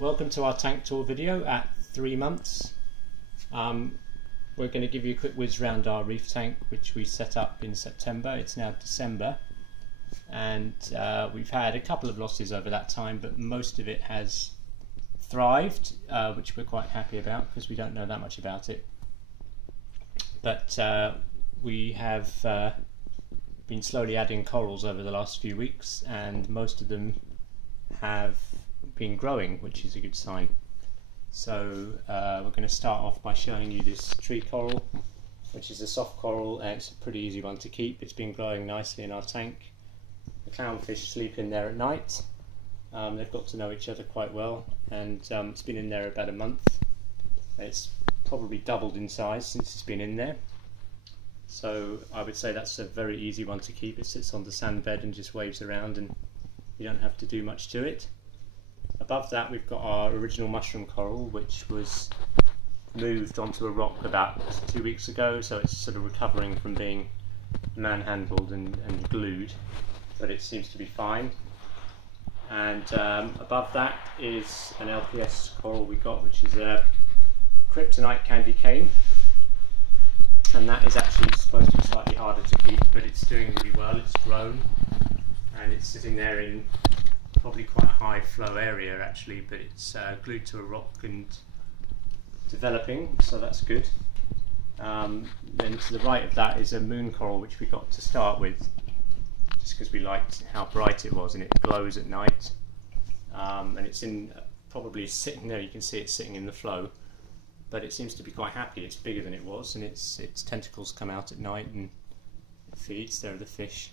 Welcome to our tank tour video at 3 months. We're going to give you a quick whiz round our reef tank, which we set up in September. It's now December, and we've had a couple of losses over that time, but most of it has thrived, which we're quite happy about because we don't know that much about it. But we have been slowly adding corals over the last few weeks, and most of them have been growing, which is a good sign. So we're going to start off by showing you this tree coral, which is a soft coral, and it's a pretty easy one to keep. It's been growing nicely in our tank. The clownfish sleep in there at night. They've got to know each other quite well, and it's been in there about a month. It's probably doubled in size since it's been in there. So I would say that's a very easy one to keep. It sits on the sand bed and just waves around, and you don't have to do much to it. Above that we've got our original mushroom coral, which was moved onto a rock about 2 weeks ago, so it's sort of recovering from being manhandled and glued, but it seems to be fine. And above that is an LPS coral we got, which is a kryptonite candy cane, and that is actually supposed to be slightly harder to keep, but it's doing really well. It's grown and it's sitting there in probably quite a high flow area actually, but it's glued to a rock and developing, so that's good. Then to the right of that is a moon coral, which we got to start with just because we liked how bright it was, and it glows at night. And it's in probably sitting there, you can see it sitting in the flow, but it seems to be quite happy. It's bigger than it was, and its tentacles come out at night and it feeds. There are the fish.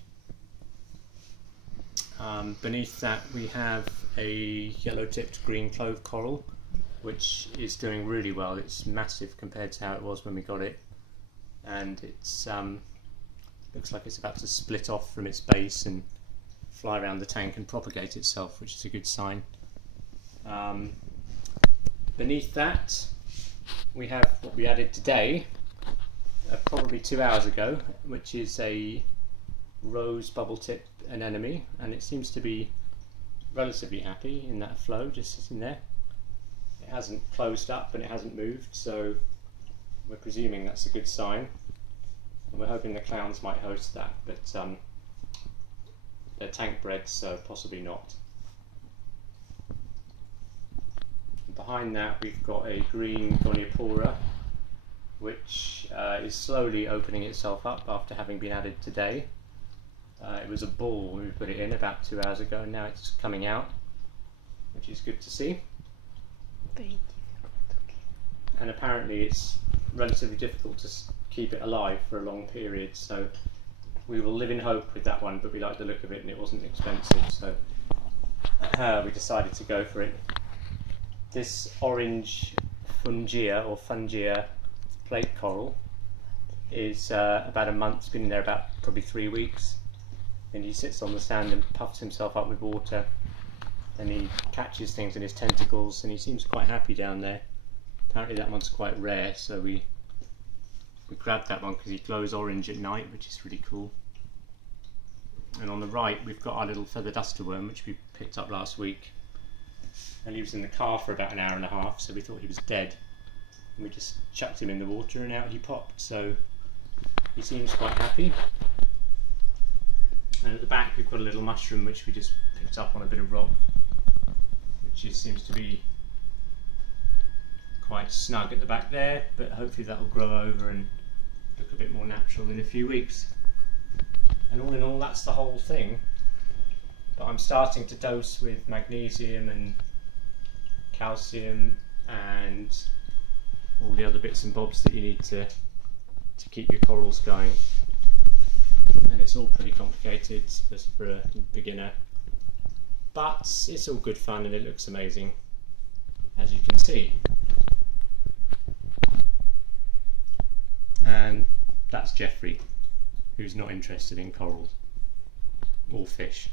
Beneath that we have a yellow-tipped green clove coral, which is doing really well. It's massive compared to how it was when we got it, and it's looks like it's about to split off from its base and fly around the tank and propagate itself, which is a good sign. Beneath that we have what we added today, probably 2 hours ago, which is a rose bubble tip anemone, and it seems to be relatively happy in that flow, just sitting there. It hasn't closed up and it hasn't moved, so we're presuming that's a good sign, and we're hoping the clowns might host that, but they're tank bred, so possibly not. Behind that we've got a green Goniapora, which is slowly opening itself up after having been added today. It was a ball when we put it in about 2 hours ago, and now it's coming out, which is good to see. And apparently it's relatively difficult to keep it alive for a long period, so we will live in hope with that one, but we like the look of it and it wasn't expensive, so we decided to go for it. This orange Fungia plate coral is about a month. It's been in there about probably 3 weeks, and he sits on the sand and puffs himself up with water, and he catches things in his tentacles, and he seems quite happy down there. Apparently that one's quite rare, so we grabbed that one because he glows orange at night, which is really cool. And on the right we've got our little feather duster worm, which we picked up last week, and he was in the car for about an hour and a half, so we thought he was dead, and we just chucked him in the water and out he popped, so he seems quite happy. And at the back we've got a little mushroom which we just picked up on a bit of rock, which just seems to be quite snug at the back there, but hopefully that will grow over and look a bit more natural in a few weeks. And all in all, that's the whole thing. But I'm starting to dose with magnesium and calcium and all the other bits and bobs that you need to keep your corals going. And it's all pretty complicated just for a beginner, but it's all good fun and it looks amazing, as you can see. And that's Jeffrey, who's not interested in corals or fish.